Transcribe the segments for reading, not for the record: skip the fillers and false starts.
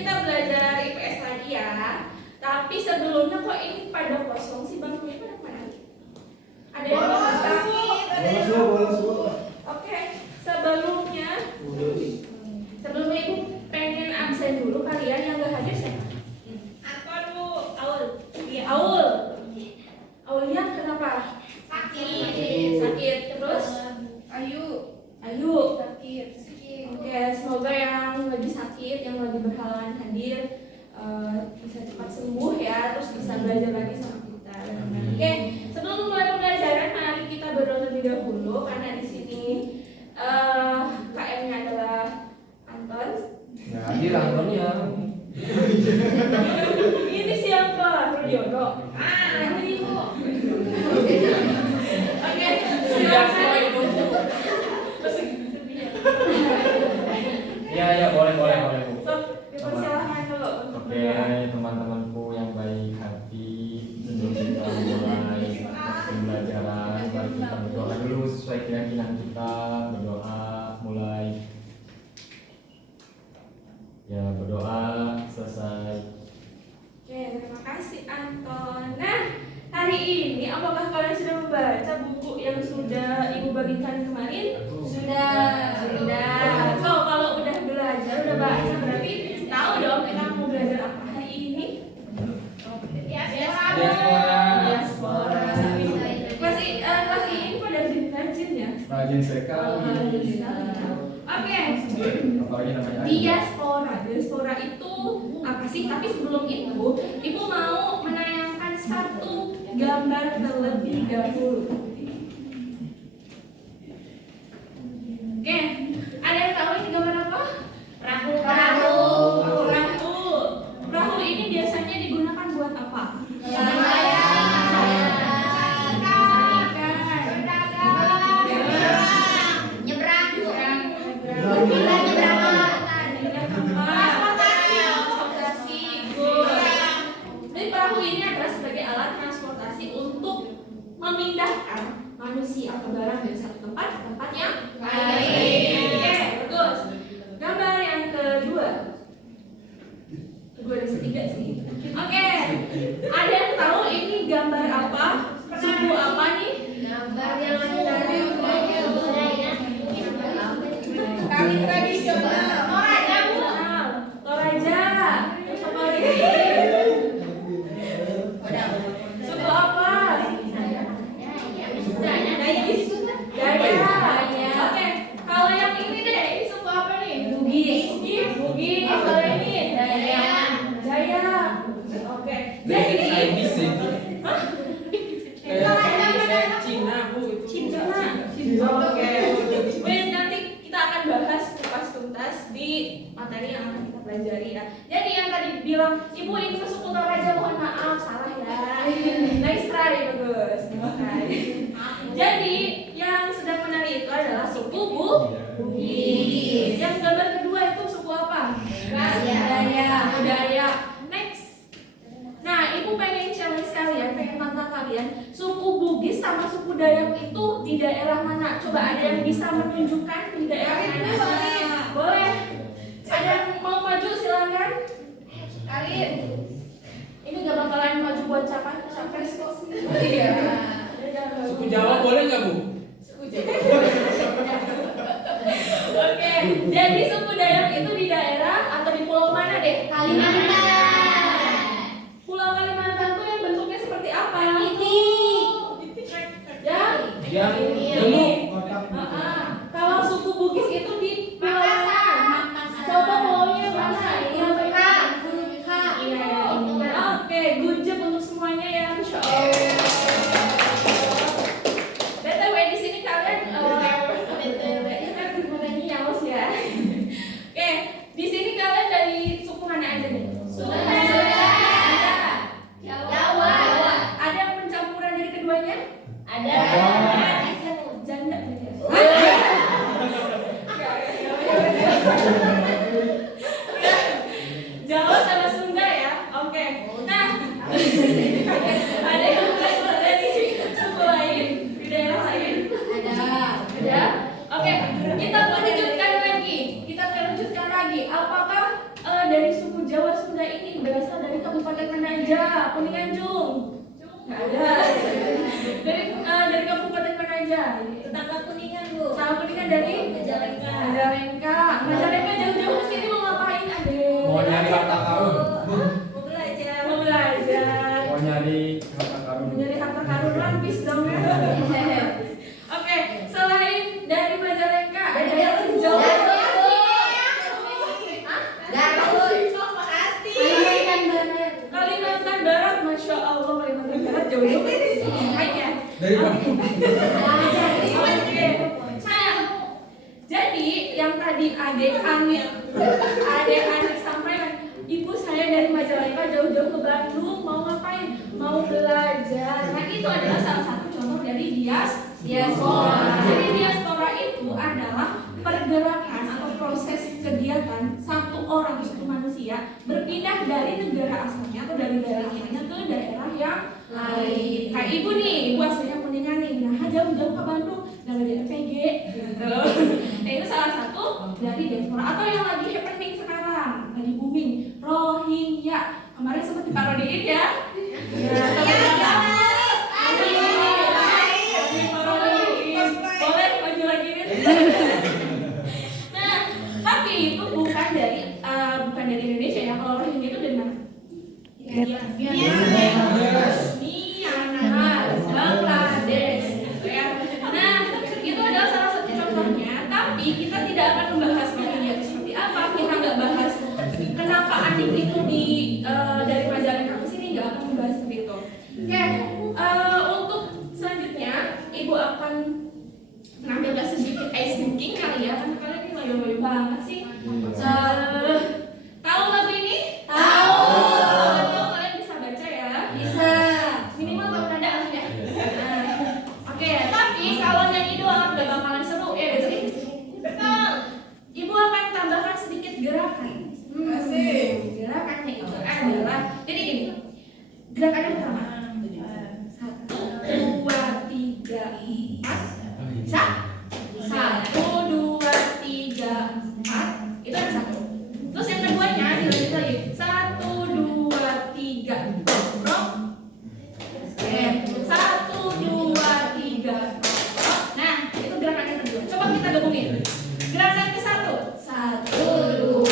kita belajar IPS lagi ya. Tapi sebelumnya kok ini pada kosong sih bangkunya pada mana? Ada yang bolos. Oke, sebelumnya Ibu pengen absen dulu kalian yang gak hadir siapa? Anton Bu. Aul. Iya, Aul. Aulnya kenapa? Sakit. Terus Ayu. sakit. Oke, semoga yang lagi sakit, yang lagi berhalangan hadir bisa cepat sembuh ya, terus bisa belajar lagi sama kita. Oke, sebelum mulai pembelajaran mari kita berdoa terlebih dahulu karena di sini KM-nya adalah Anton. Ya, hadir Antonnya. Ini siapa? Rudiono. Ini Ibu. Oke, silakan. Ya, boleh Bu. So, dipersilahkan dulu. Oke, teman-temanku yang baik hati, sebelum kita mulai pembelajaran, mari kita berdoa dulu sesuai keyakinan kita. Berdoa mulai. Ya, berdoa selesai. Oke, terima kasih Anton. Nah, hari ini apakah kalian sudah membaca buku yang sudah Ibu bagikan kemarin? Sudah. So, kalau udah belajar, udah baca berarti tahu dong kita mau belajar apa hari ini? Diaspora. Masih ini pada rajin ya? Rajin sekali. Oke. Apalagi namanya? Diaspora itu apa sih? Tapi sebelum itu, Ibu mau menayangkan satu gambar terlebih dahulu. Oke, ada yang tahu ini gambar apa? Perahu ini biasanya digunakan buat apa? Memindahkan manusia atau barang dari satu tempat ke tempat yang lain. Oke, bagus. Gambar yang kedua dan ketiga sih. Oke, ada yang tahu ini gambar apa? Suku apa nih? Gambar yang dari kami tradisional. Toraja, Bu. Toraja. Terus apa lagi? Suku apa? Daya. Oke, kalau yang ini deh, ini suku apa nih? Bugis. Kalau ini Daya. Oke. Jadi Cina Bu itu. Cina. Oke. Nanti kita akan bahas kupas tuntas di materi yang akan kita pelajari ya. Jadi yang tadi bilang Ibu ini suku Toraja, mohon maaf salah ya. Nice try, bagus. Jadi yang sedang menari itu adalah suku Bugis. Yang gambar kedua itu suku apa? Daya. Next. Nah, Ibu pengen challenge kalian, pengen tantang kalian. Suku Bugis sama suku Dayak itu di daerah mana? Coba ada yang bisa menunjukkan di daerah mana? Boleh. Ada yang mau maju silakan. Karin. Ini gak bakalan maju buat capres kok. Iya. Suku Jawa boleh nggak Bu? Oke, jadi suku Dayak itu di daerah atau di pulau mana deh? Kalimantan. Pulau Kalimantan tuh yang bentuknya seperti apa? Ini. Yang Yang gemuk. Kalau suku aja? Kuningan Jung? Nggak ada. Dari kabupaten mana aja? Tetangga Kuningan, Bu. Tahu Kuningan dari Majalengka. Majalengka jauh-jauh ke sini mau ngapain, Adek? Mau nyari harta karun. Mau belajar. Mau belajar. Mau nyari harta karun. Mencari harta karun lapis dong ya. Oke, selain dari Majalengka ada yang di Jawa. Kalimantan Barat, Masya Allah, Kalimantan Barat jauh-jauh baik ya. Dari Papua. Oke, sayang. Jadi yang tadi adik Anik sampaikan, ibu saya dari Majalengka jauh-jauh ke Bandung mau ngapain? Mau belajar. Nah itu adalah salah satu contoh dari diaspora. Jadi diaspora itu adalah pergerakan atau proses kegiatan satu orang, satu manusia berpindah dari negara asalnya atau dari daerah asalnya ke daerah yang lain. Kayak ibu nih, ibu aslinya Kuningan nih, nah jauh-jauh ke Bandung dari DPG gitu. Nah itu salah satu dari diaspora. Atau yang lagi happening sekarang, lagi booming, Rohingya. Kemarin sempat diparodiin ya. Boleh maju lagi nih. Nah, tapi itu bukan dari Indonesia ya. Kalau Rohingya itu dari mana? Myanmar, Bangladesh, gitu ya. Nah, itu adalah salah satu contohnya. Tapi kita tidak akan membahas Rohingya itu seperti apa. Kita nggak bahas kenapa Anik itu dari Majalengka ke sini, nggak akan membahas seperti itu. Oke, untuk selanjutnya ibu akan mengambil sedikit ice breaking kali ya. Kan kalian ini loyo-loyo banget sih. Tahu lagu ini? Tahu. Kalau kalian bisa baca ya? Bisa. Minimal tahu nada lah ya. Oke, tapi kalau nyanyi doang gak bakalan seru ya gak sih? Betul. Ibu akan tambahkan sedikit gerakan. Gerakannya itu adalah jadi gini. Gerakannya pertama. 1, 2, 3, 4. Bisa? 1, 2, 3, 4. Itu ada satu. Terus yang keduanya dilanjut lagi. 1, 2, 3. Rock. Oke. 1, 2, 3. Nah, itu gerakan yang kedua. Coba kita gabungin. Gerakan ke 1. 1, 2,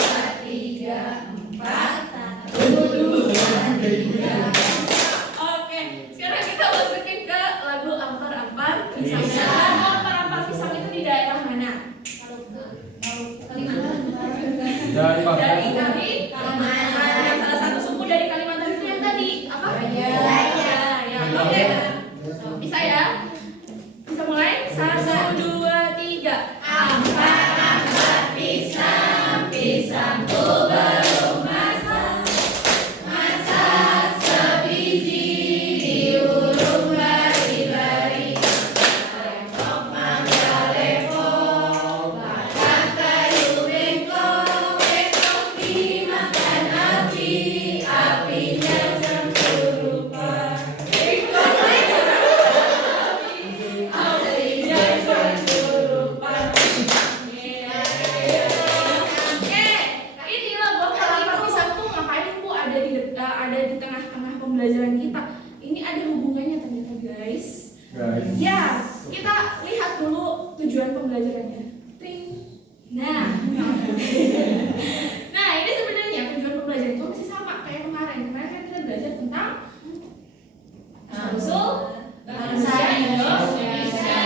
3, 4. 1, 2, 3. Oke, sekarang kita masukin ke lagu Ampar-Ampar Pisang. Lagu Ampar-Ampar Pisang itu di daerah mana? Dari Papua. Dari Kalimantan. Salah satu suku dari Kalimantan itu yang tadi apa? Ya. Oke. Bisa ya? Bisa mulai? 1, 2, 3. Ampar-ampar pisang, pisangku belum masak. Masak sebiji diulung bari-bari. Lempok mangga lepok, makan kayu bengkok. Bengkok dimakan api, apinya cemburupan. Bengkok apinya cemburupan. Ini lagu Ampar-Ampar Pisang tuh ngapain Bu ada di tengah-tengah pembelajaran kita. Ini ada hubungannya ternyata guys. Ya, kita lihat dulu tujuan pembelajarannya. Ting. Nah, ini sebenarnya tujuan pembelajaran itu masih sama kayak kemarin. Kemarin kan kita belajar tentang usul bangsa Indonesia.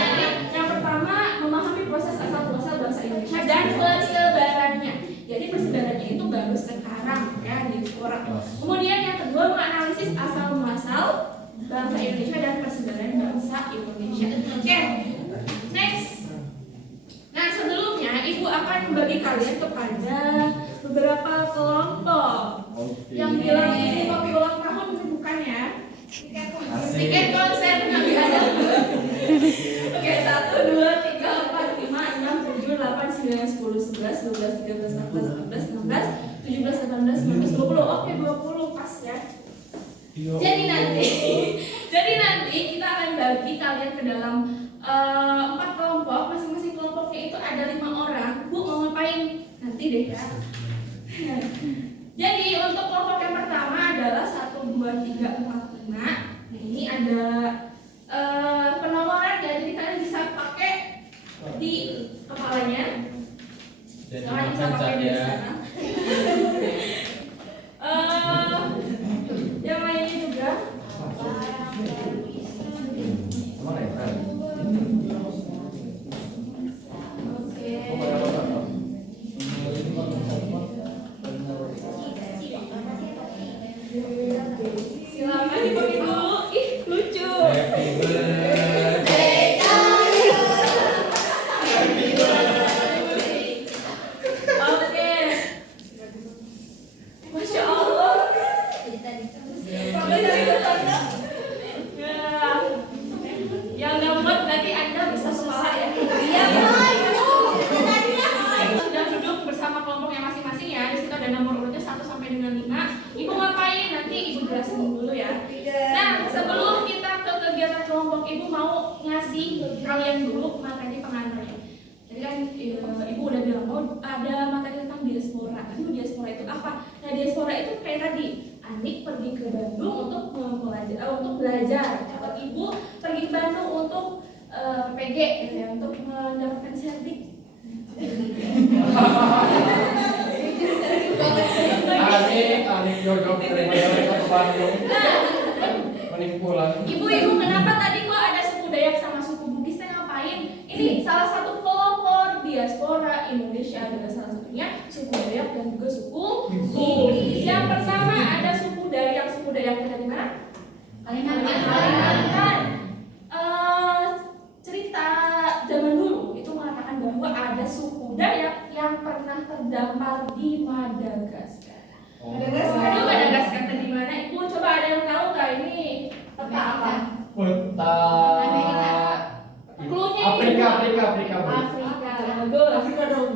Yang pertama, memahami proses asal-usul bangsa Indonesia dan persebarannya. Jadi persebarannya itu baru sekarang ya di sekolah. Kemudian yang kedua, menganalisis asal-muasal bangsa Indonesia dan persebaran bangsa Indonesia. Oke, next. Nah sebelumnya ibu akan membagi kalian kepada beberapa kelompok. Yang bilang ini kopi ulang tahun bukan ya? Tiket konser nanti ada. Oke, 1, 2, 3, 4, 5, 6, 7, 8, 9, 10, 11, 12, 13, 14, 15, 16, 17, 18, 19, 20. Oke, 20 pas ya. Jadi nanti kita akan bagi kalian ke dalam 4 kelompok. Masing-masing kelompoknya itu ada 5 orang. Bu mau ngapain? Nanti deh ya. Jadi untuk kelompok yang pertama adalah 1, 2, 2, 3, 4, 5. Nah, ini ada penomoran ya, jadi kalian bisa pakai di kepalanya. Jadi Kalian bisa makan pakai cat di ya. sana. Yang lainnya juga. Emang lebar? Oke. Silakan dipakai dulu. Ih, lucu. Happy birthday. Oke. Masya Allah. Ya. Yang dapat nanti Anda bisa sekolah ya. Iya, sudah duduk bersama kelompoknya masing-masing ya. Di situ ada nomor urutnya 1 sampai dengan 5. Ibu ngapain? Nanti Ibu jelasin dulu ya. Nah, sebelum kita ke kegiatan kelompok, Ibu mau ngasih kalian dulu materi pengantarnya. Jadi kan Ibu udah bilang mau ada materi tentang diaspora. Aduh, diaspora itu apa? Nah, diaspora itu kayak tadi, Anik pergi ke Bandung untuk untuk belajar. Atau Ibu pergi ke Bandung untuk PG gitu ya, untuk mendapatkan sertif. Anik jodoh dari mereka ke Bandung. Mending pulang. Ibu-ibu, kenapa tadi kok ada suku Dayak sama suku Bugis? Saya ngapain? Ini salah satu pelopor diaspora Indonesia, adalah salah satunya suku Dayak dan juga suku Bugis. Yang pertama ada suku Dayak. Suku Dayak dari mana? Kalimantan. Cerita zaman dulu itu mengatakan bahwa ada suku Dayak yang pernah terdampar di Madagaskar. Aduh, Madagaskar di mana? Ibu coba ada yang tahu nggak ini peta apa? Peta Cluenya Afrika. Afrika, bagus. Afrika dong.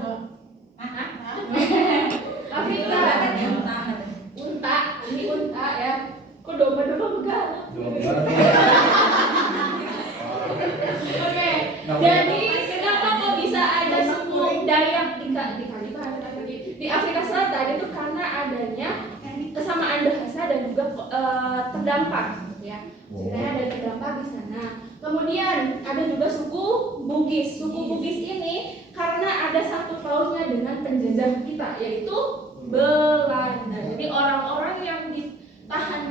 Afrika. Unta, ini unta ya. Kok domba bukan? Oke, jadi kenapa kok bisa ada suku Dayak di Afrika Selatan? Itu karena adanya kesamaan bahasa dan juga terdampar, ya. Ceritanya ada terdampar di sana. Kemudian ada juga suku Bugis. Suku Bugis ini karena ada satu pautnya dengan penjajah kita, yaitu Belanda. Jadi orang-orang yang ditahan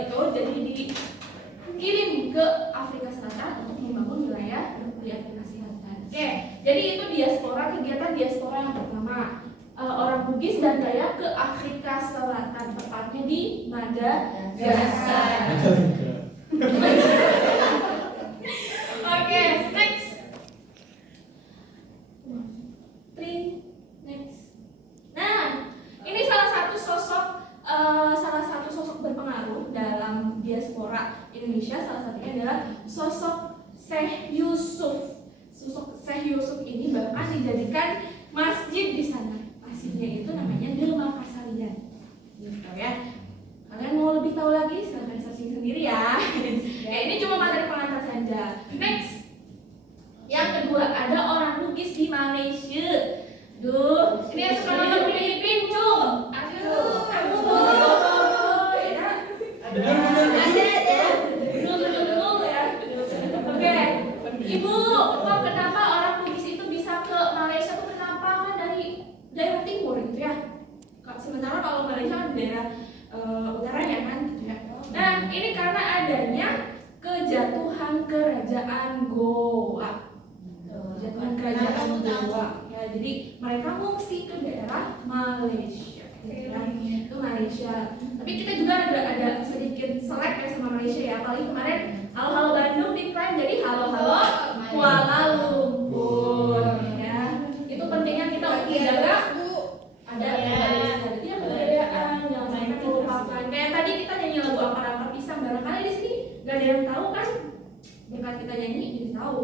itu jadi dikirim ke Afrika Selatan untuk membangun wilayah di Afrika Selatan. Oke, jadi itu diaspora, kegiatan diaspora yang pertama. Orang Bugis dan Dayak ke Afrika Selatan, tepatnya di Madagaskar. Oke, next. Next. Nah, ini salah satu sosok berpengaruh dalam diaspora Indonesia. Salah satunya adalah sosok Syekh Yusuf. Sosok Syekh Yusuf ini bahkan dijadikan masjid di sana. Masjidnya itu namanya The Makassarian. Gitu ya. Kalian mau lebih tahu lagi silahkan searching sendiri ya. Ya, ini cuma materi pengantar saja. Next. Yang kedua, ada orang Bugis di Malaysia. Duh, ini yang suka nonton Filipin, Cung. Aduh. Oke. Ibu, kok kenapa orang Bugis itu bisa ke Malaysia tuh kenapa? Kan dari daerah timur gitu ya. Sementara kalau Malaysia kan daerah utaranya kan gitu ya. Nah, ini karena adanya kejatuhan kerajaan Goa. Kejatuhan kerajaan Goa. Ya, jadi mereka ngungsi ke daerah Malaysia. Itu Malaysia. Tapi kita juga ada sedikit selek ya sama Malaysia ya. Apalagi kemarin halo Bandung diklaim jadi halo Kuala Lumpur ya. Itu pentingnya kita untuk menjaga ada kebudayaan yang mereka melupakan. Kayak tadi kita nyanyi lagu Akar-Akar Pisang, barangkali di sini nggak ada yang tahu kan? Berkat kita nyanyi jadi tahu.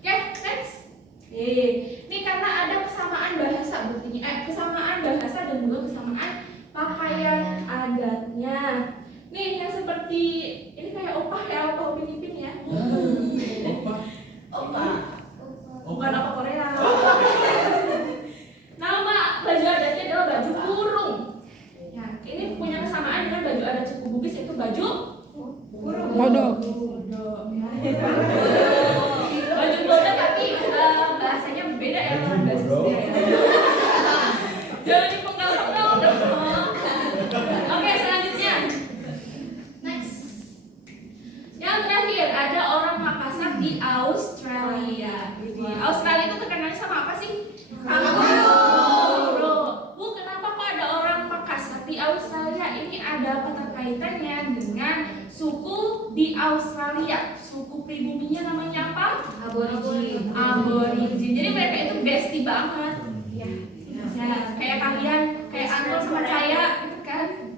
Oke, next. Ini karena ada kesamaan bahasa buktinya, kesamaan bahasa dan juga kesamaan pakaian adatnya. Nih yang seperti ini kayak opah ya, opah Upin Ipin ya. Opah. Bukan opah Korea. Nama baju adatnya adalah baju kurung. Ya, ini punya kesamaan dengan baju adat suku Bugis itu baju Bodoh. baju bodoh, tapi bahasanya beda ya dengan bahasa sendiri. Jangan dipenggal-penggal dong. Oke, selanjutnya. Next. Yang terakhir ada orang Makassar di Australia. Di Australia itu terkenal sama apa sih? Kangaroo. Bu, kenapa kok ada orang Makassar di Australia? Ini ada apa terkaitannya dengan suku di Australia? Suku pribuminya namanya apa? Aborigin. Aborigin. Jadi mereka itu bestie banget. Ya. Ya, kayak kalian, kayak Anton sama saya, gitu kan?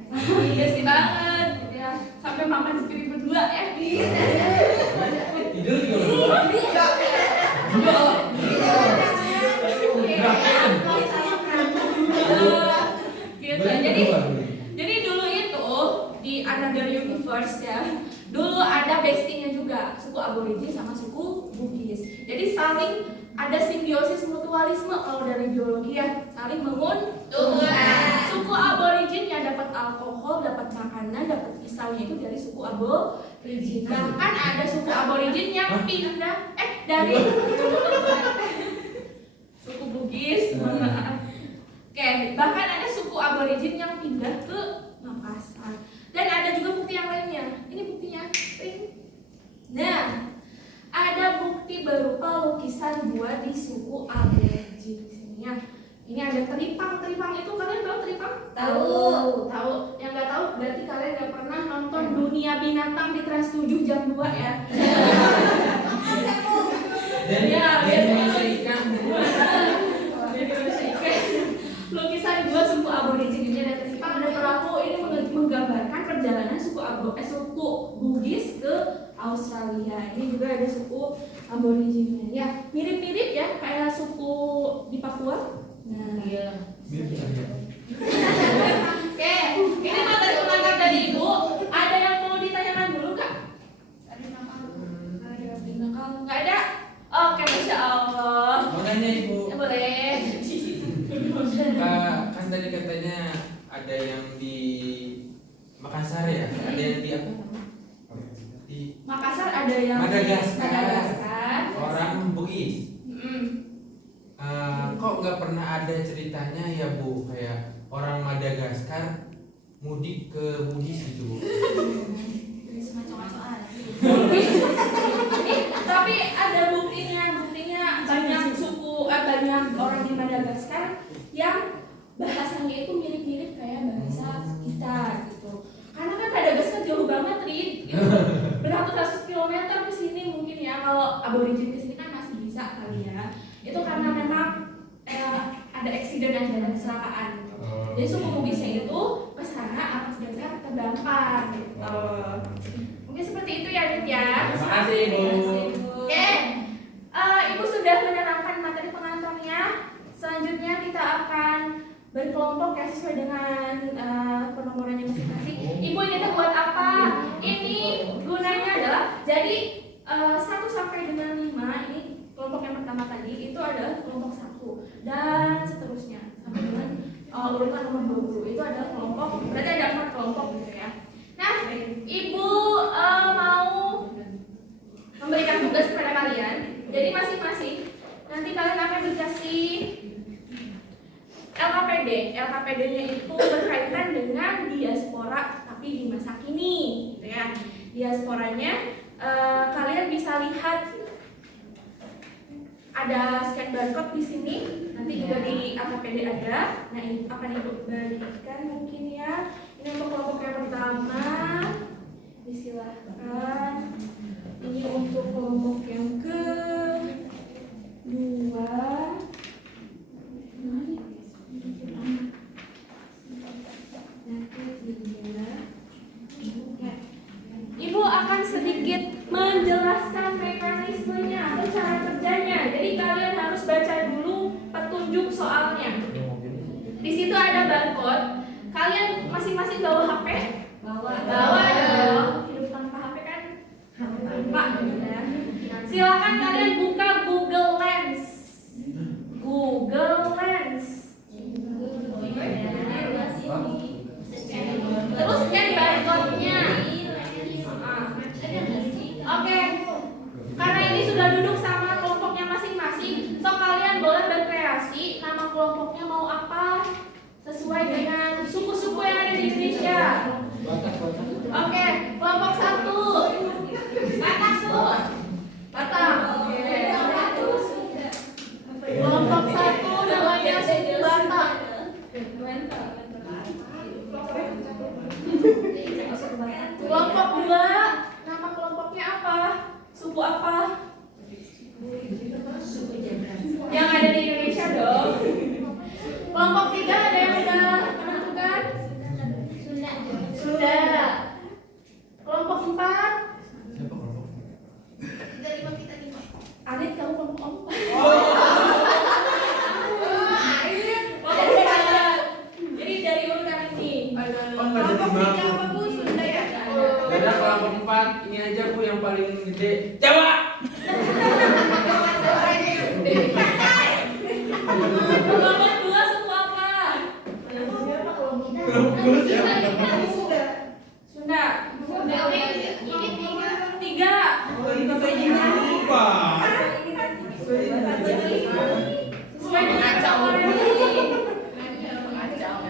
Bestie banget. Ya, sampai mama dipilih berdua ya. Tidur juga berdua. Gitu. Jadi dulu itu di Another Universe ya, dulu ada bestie-nya juga, suku Aborigin sama suku Bugis. Jadi saling ada simbiosis mutualisme kalau dari biologi ya, saling menguntungkan. Suku Aborigin yang dapat alkohol, dapat makanan, dapat pisaunya itu dari suku Aborigin. Bahkan ada suku Aborigin yang pindah dari suku Bugis. Oke, bahkan ada suku Aborigin yang pindah ke Makassar. Dan ada juga bukti yang lainnya. Ini buktinya. Nah, ada bukti berupa lukisan gua di suku Aborigin sini ya. Ini ada teripang. Teripang itu kalian tahu teripang? Tahu. Yang nggak tahu berarti kalian nggak pernah nonton Dunia Binatang di Trans 7 jam 2 ya. Dan Ya, Indonesia ikan. Lukisan gua suku Aborigin ini ada teripang, ada perahu. Ini menggambarkan perjalanan suku Bugis ke Australia. Ini juga ada suku Aborigin. Ya, mirip-mirip ya kayak suku di Papua. Nah, Iya. oke, ini materi pengantar dari Ibu. Ada yang mau ditanyakan dulu Kak? Nggak ada? Oke, Masya Allah. Mau nanya Ibu, Ya, boleh. kan tadi katanya ada yang di Makassar ya? Ada yang di apa? Di Makassar ada yang Madagaskar. Orang Bugis. Mm-mm. Kok nggak pernah ada ceritanya ya Bu, kayak orang Madagaskar mudik ke Bugis gitu Bu? Tapi ada buktinya banyak suku, banyak orang di Madagaskar yang bahasanya itu mirip-mirip kayak bahasa kita gitu. Karena kan Madagaskar jauh banget, Rid. Itu beratus-ratus kilometer ke sini mungkin ya. Kalau Aborigin ke sini kan masih bisa kali ya. Itu karena memang ada eksiden aja, ada kecelakaan. Jadi suku Bugisnya itu ke sana atas dasar terdampar gitu. Mungkin seperti itu ya, Rid ya. Terima kasih Bu. Oke, Ibu sudah menerangkan materi pengantarnya. Selanjutnya kita akan berkelompok ya sesuai dengan penomorannya masing-masing. Ibu ini tuh buat apa? Ini gunanya adalah jadi 1 sampai dengan 5 ini kelompok yang pertama tadi itu adalah kelompok 1 dan seterusnya sampai dengan urutan nomor 20 itu adalah kelompok, berarti ada 4 kelompok gitu ya. Nah, Ibu mau memberikan tugas kepada kalian. Jadi masing-masing nanti kalian akan dikasih LKPD. LKPD-nya itu berkaitan dengan diaspora tapi di masa kini, gitu ya. Diasporanya kalian bisa lihat ada scan barcode di sini. Nanti juga di LKPD ada. Nah, ini akan Ibu bagikan mungkin ya. Ini untuk kelompok yang pertama. Disilahkan. Ini untuk kelompok yang kedua. Ibu akan sedikit menjelaskan mekanismenya atau cara kerjanya. Jadi kalian harus baca dulu petunjuk soalnya. Di situ ada barcode. Kalian masing-masing bawa HP? Bawa dong. Hidup tanpa HP kan lupa gitu ya. Silakan kalian Oke, kelompok 1. Batak tuh. Batak. Oke. Kelompok 1 namanya suku Batak. Kelompok 2, nama kelompoknya apa? Suku apa? Yang ada di Indonesia dong. Kelompok 3 ada yang udah menentukan? Sunda. Kelompok 4. Siapa kelompok? Arit, kamu kelompok 4. Jadi dari urutan ini. Oh, nggak jadi bangku. Ada kelompok 4, ini aja Bu yang paling gede. Jawa. Kelompok 2 suku apa? Sunda. 3. Sesuai dengan jawaban ini.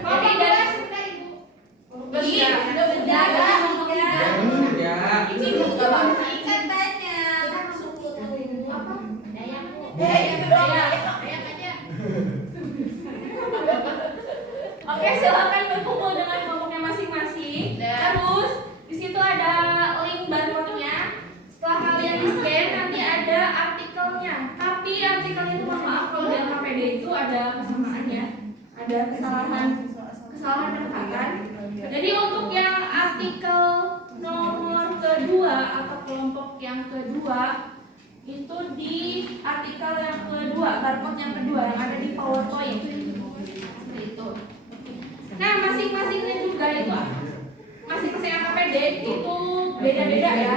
Oke, dari Oke, silakan berkumpul dengan kelompoknya masing-masing. Terus di situ ada link barcode-nya. Setelah kalian di-scan nanti ada artikelnya. Tapi artikelnya itu mohon maaf kalau di LKPD itu ada kesamaan ya. Ada kesalahan penempatan. Jadi untuk yang artikel nomor kedua atau kelompok yang kedua itu di artikel yang kedua, barcode yang kedua yang ada di PowerPoint. Seperti itu. Nah, masing-masingnya juga itu masing-masing AKPD itu beda-beda ya.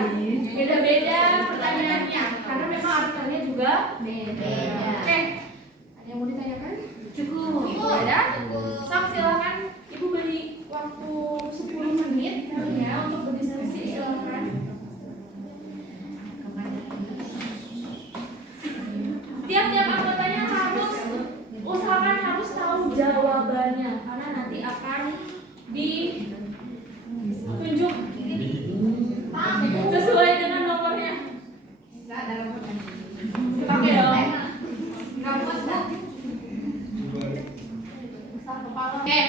Beda-beda pertanyaannya karena memang artikelnya juga beda. Oke. Ada yang mau ditanyakan? Cukup. Ada? Sok silakan Ibu beri waktu 10 menit ya untuk berdiskusi, silakan. Tiap-tiap anggotanya harus usahakan harus tahu jawabannya karena nanti akan ditunjuk sesuai dengan nomornya. Pakai dong. Oke.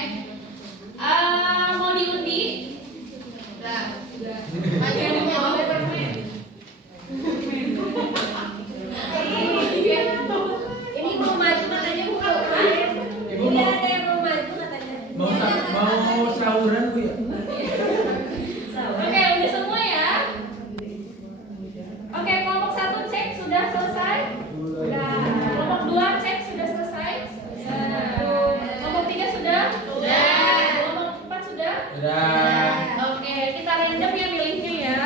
Mau diundi? Sudah. Ini mau maju katanya Bu. Ibu Ini mau ada yang mau maju katanya. mau sahuran Bu ya? Oke, udah semua ya. Oke, kelompok 1 cek sudah selesai. Sudah. Kelompok 2 cek sudah selesai. Sudah. Kelompok 3 sudah? Sudah. Kelompok 4 sudah? Sudah. Oke, kita random ya milihnya ya.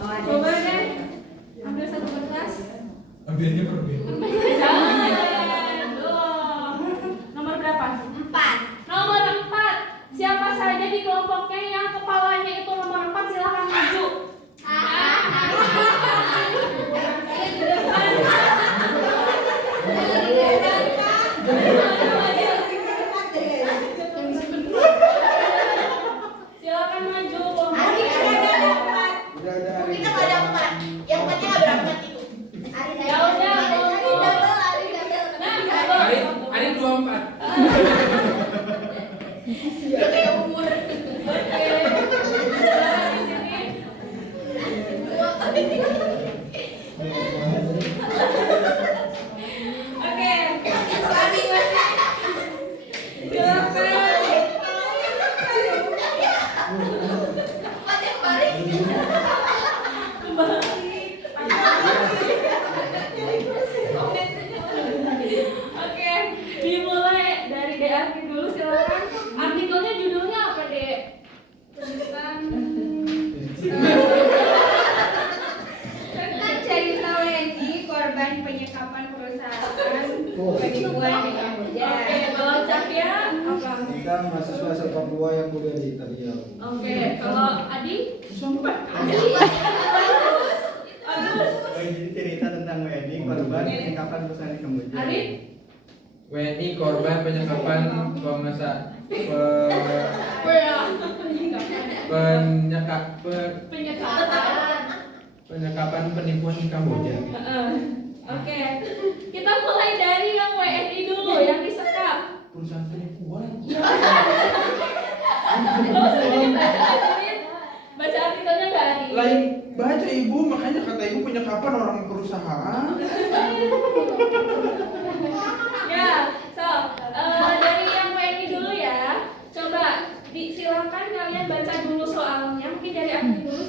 Coba deh. Ambil satu kertas. Ambilnya per B. Jangan. Loh. Nomor berapa? 4. Nomor 4. Siapa saja di kelompoknya yang kepalanya itu nomor 4 silakan maju. Silakan maju kelompok. Kita nggak ada 4. Yang 4-nya nggak berangkat itu. Ya udah. Nah, Ari 24. Udah kayak umur. Oke. Di sini. Oke. Oke, dimulai dari DAV dulu silakan. Artikelnya judulnya apa, Dek? Tentang Cerita WNI korban penyekapan perusahaan penipuan di Kamboja. Oke, kalau Cahya apa? Kita mahasiswa asal Papua yang kuliah di Italia. Oke, kalau Adi? Agus. Jadi cerita tentang WNI korban penyekapan perusahaan di Kamboja. Arif? WNI korban penyekapan Penyekapan penipuan di Kamboja. Oke, kita mulai dari yang WNI dulu yang disekap. Perusahaan penipuan. Lo sering baca artikelnya nggak Ari? Lain baca ibu, makanya kata ibu penyekapan orang perusahaan. Ya, dari yang WNI dulu ya. Coba silakan kalian baca dulu soalnya. Mungkin dari Ari dulu.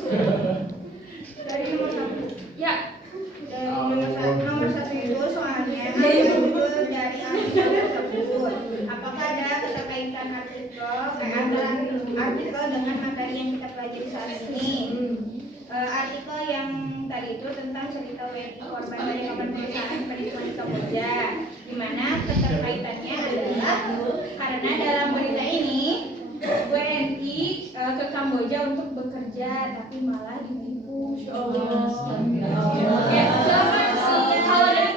Dari nomor 1. Ya. Nomor satu itu soalnya judul dari artikel tersebut. Apakah ada keterkaitan artikel dengan materi yang kita pelajari saat ini? Artikel yang tadi itu tentang cerita WNI korban penyekapan perusahaan penipuan di Kamboja, di mana keterkaitannya adalah karena dalam berita ini WNI ke Kamboja untuk bekerja tapi malah ditipu. Oke, silakan kalau dari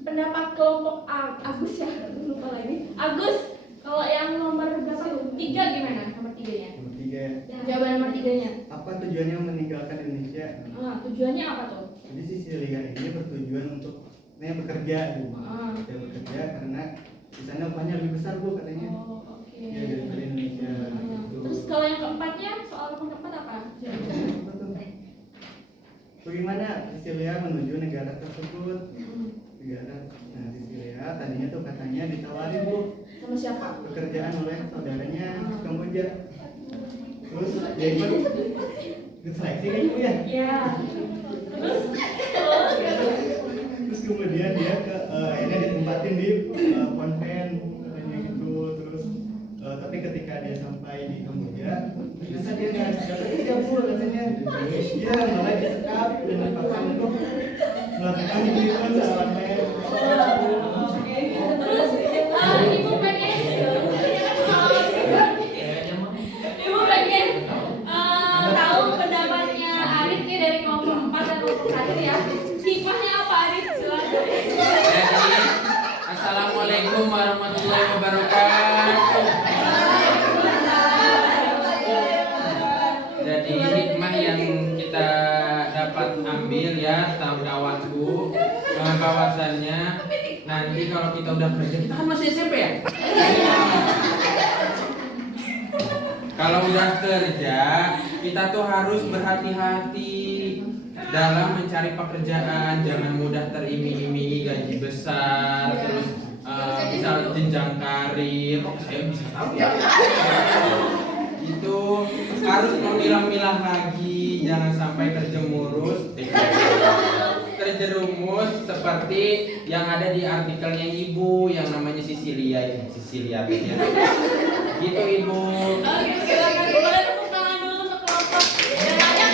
pendapat kelompok Agus ya, lupa lagi. Agus, kalau yang nomor berapa tuh? 3 gimana? Nomor 3-nya? Nomor 3. Jawaban nomor 3-nya. Apa tujuannya meninggalkan Indonesia? Tujuannya apa tuh? Jadi Sisilia ini bertujuan untuk bekerja, Bu. Dia bekerja karena di sana upahnya lebih besar, Bu, katanya. Oh, oke. Ya, daripada Indonesia. Gitu. Terus kalau yang keempatnya, soal nomor keempat apa? Apa tuh? Bagaimana Sisilia menuju negara tersebut? Nah, Sisilia tadinya tuh katanya ditawarin, Bu, Sama siapa? pekerjaan oleh saudaranya Kamboja. Terus dia ikut seleksi kan, Bu, ya? Ya. Terus kemudian dia akhirnya ditempatin di konven katanya gitu. Terus tapi ketika dia sampai di Kamboja ternyata dia nggak dapat kerja, Bu, katanya. Dia malah disekap dan dipaksa untuk melakukan penipuan secara online. Terus ibu pengen tahu pendapatnya Arif nih dari kelompok 4 dan kelompok 1 ya. Hikmahnya apa Arif? Silakan. Jadi, assalamualaikum warahmatullahi wabarakatuh. Jadi hikmah yang kita dapat ambil ya, kawan-kawanku, bahwasannya nanti kalau kita udah kerja, kita kan masih SMP ya. Kalau udah kerja, kita tuh harus berhati-hati dalam mencari pekerjaan, jangan mudah teriming-imingi gaji besar, terus bisa jenjang karir. Oh, saya bisa tahu ya. Itu harus memilah-milah lagi, jangan sampai terjerumus seperti yang ada di artikelnya Ibu yang namanya Sisilia ya. Gitu Ibu. Oke, silakan. Boleh tepuk tangan dulu untuk kelompok. Dan ada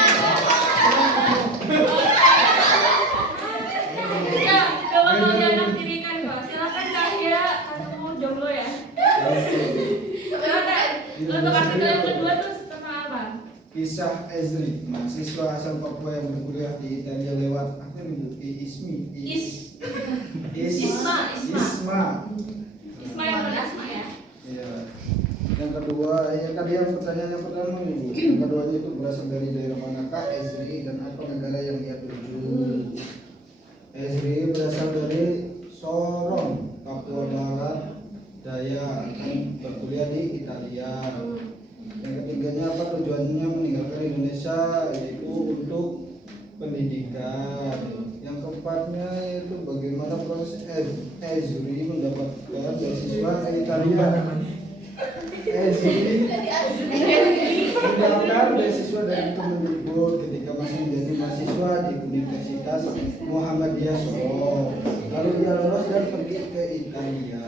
ya, gak bakal dianaktirikan kok. Silakan Cahya, kamu jomblo ya. Silakan. Untuk artikel yang kedua tuh tentang apa? Kisah Ezri, mahasiswa asal Papua yang berkuliah di Italia lewat apa ini? Isma yang berasma ya. Ya. Yang kedua, tadi yang pertanyaan yang pertama nih, Bu. Yang kedua itu berasal dari daerah manakah Ezri dan apa negara yang dia tuju? Ezri berasal dari Sorong, Papua Barat Daya, dan berkuliah di Italia. Yang ketiganya apa tujuannya meninggalkan Indonesia, yaitu untuk pendidikan. Yang keempatnya itu bagaimana proses Ezri mendapatkan beasiswa ke Italia. Ezri mendapatkan beasiswa dari Kemendikbud ketika masih menjadi mahasiswa di Universitas Muhammadiyah Solo. Lalu dia lolos dan pergi ke Italia.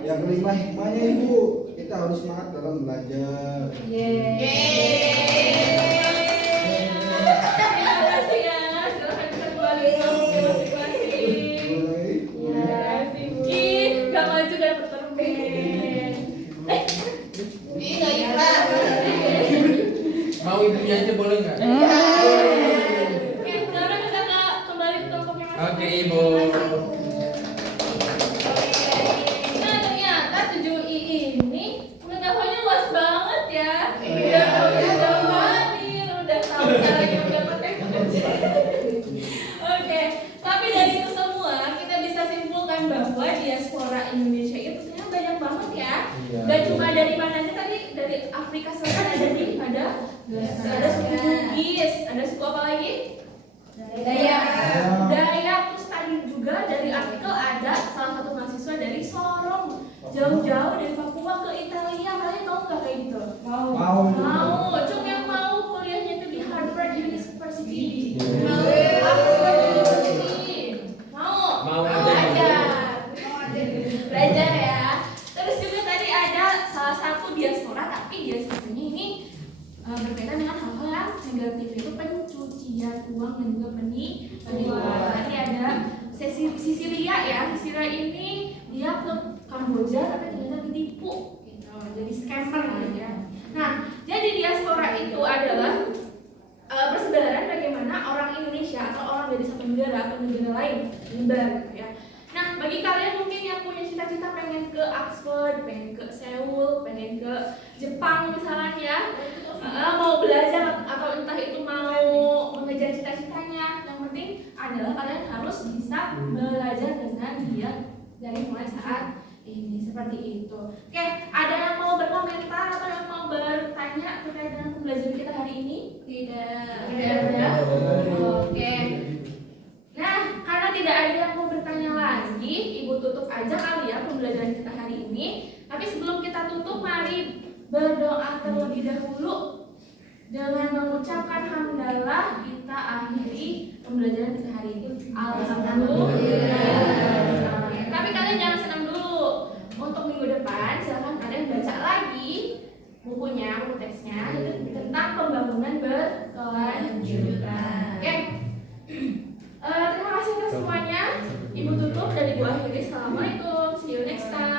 Yang kelima hikmahnya Ibu, kita harus semangat dalam belajar. Terima kasih ya. Silakan bisa kembali ke masing-masing. Gak maju gak dapet permen. Ih, nggak ikhlas. Mau ibunya aja boleh nggak? Oke, sekarang kita kembali ke kelompoknya masing-masing. Oke Ibu. Nah ternyata 7I ini pengetahuannya luas banget ya. ya. Iya. Gak cuma dari mana aja tadi, dari Afrika Selatan ada suku Bugis, ada suku apa lagi? Dayak. Terus tadi juga dari artikel ada salah satu mahasiswa dari Sorong, jauh-jauh dari Papua ke Italia. Kalian tahu nggak kayak gitu? Mau. Cuma yang mau kuliahnya itu di Harvard University. Harvard University. Mau belajar ya. Terus juga tadi ada salah satu diaspora, tapi diasporanya ini berkaitan dengan hal-hal yang negatif, itu pencucian uang dan juga penipuan. Tadi ada Sisilia ya. Sisilia ini dia ke Kamboja tapi ternyata ditipu gitu. Jadi scammer gitu ya. Nah, jadi diaspora itu adalah persebaran bagaimana orang Indonesia atau orang dari satu negara ke negara lain menyebar gitu ya. Nah, bagi kalian mungkin yang punya cita-cita pengen ke Oxford, pengen ke Seoul, pengen ke Jepang misalnya ya, mau belajar atau entah itu mau mengejar cita-citanya, yang penting adalah kalian harus bisa belajar dengan dia dari mulai saat ini, seperti itu. Oke, ada yang mau berkomentar atau yang mau bertanya terkait dengan pembelajaran kita hari ini? Tidak ada. Oke. Nah, karena tidak ada yang mau bertanya lagi, Ibu tutup aja kali ya pembelajaran kita hari ini. Tapi sebelum kita tutup, mari berdoa terlebih dahulu. Dengan mengucapkan hamdalah, kita akhiri pembelajaran kita hari ini. Alhamdulillah. Tapi kalian jangan senang dulu. Untuk minggu depan, silahkan kalian baca lagi buku teksnya, itu tentang pembangunan berkelanjutan. Oke. Terima kasih atas semuanya. Ibu tutup dan Ibu akhiri. Assalamualaikum. See you next time.